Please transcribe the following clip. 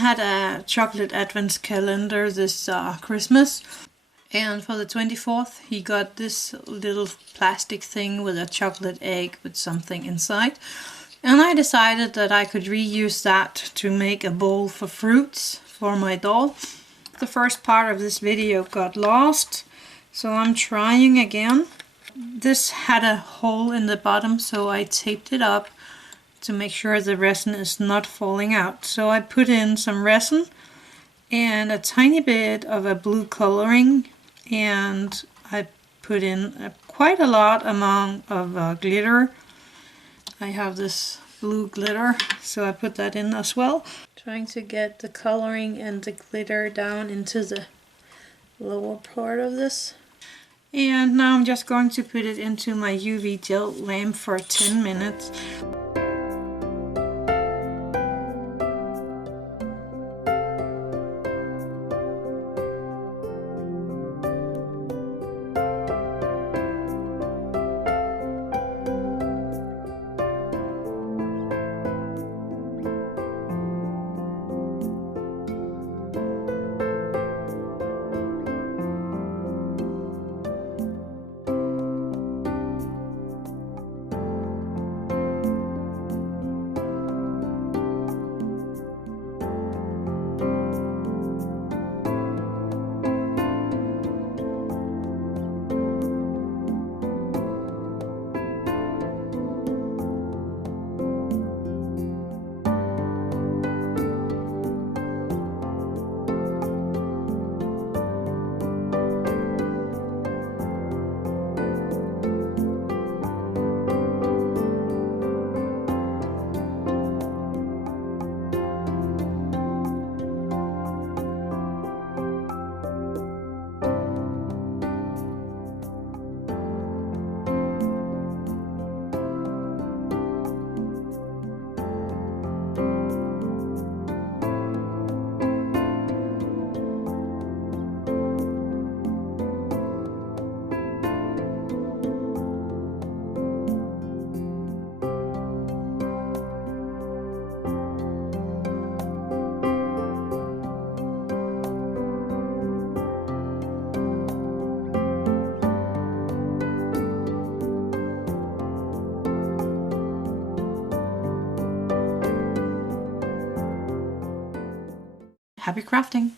had a chocolate advent calendar this Christmas, and for the 24th he got this little plastic thing with a chocolate egg with something inside. And I decided that I could reuse that to make a bowl for fruits for my doll. The first part of this video got lost, so I'm trying again. This had a hole in the bottom, so I taped it up to make sure the resin is not falling out. So I put in some resin and a tiny bit of a blue coloring, and I put in quite a lot amount of glitter. I have this blue glitter, so I put that in as well. Trying to get the coloring and the glitter down into the lower part of this. And now I'm just going to put it into my UV gel lamp for 10 minutes. Happy crafting!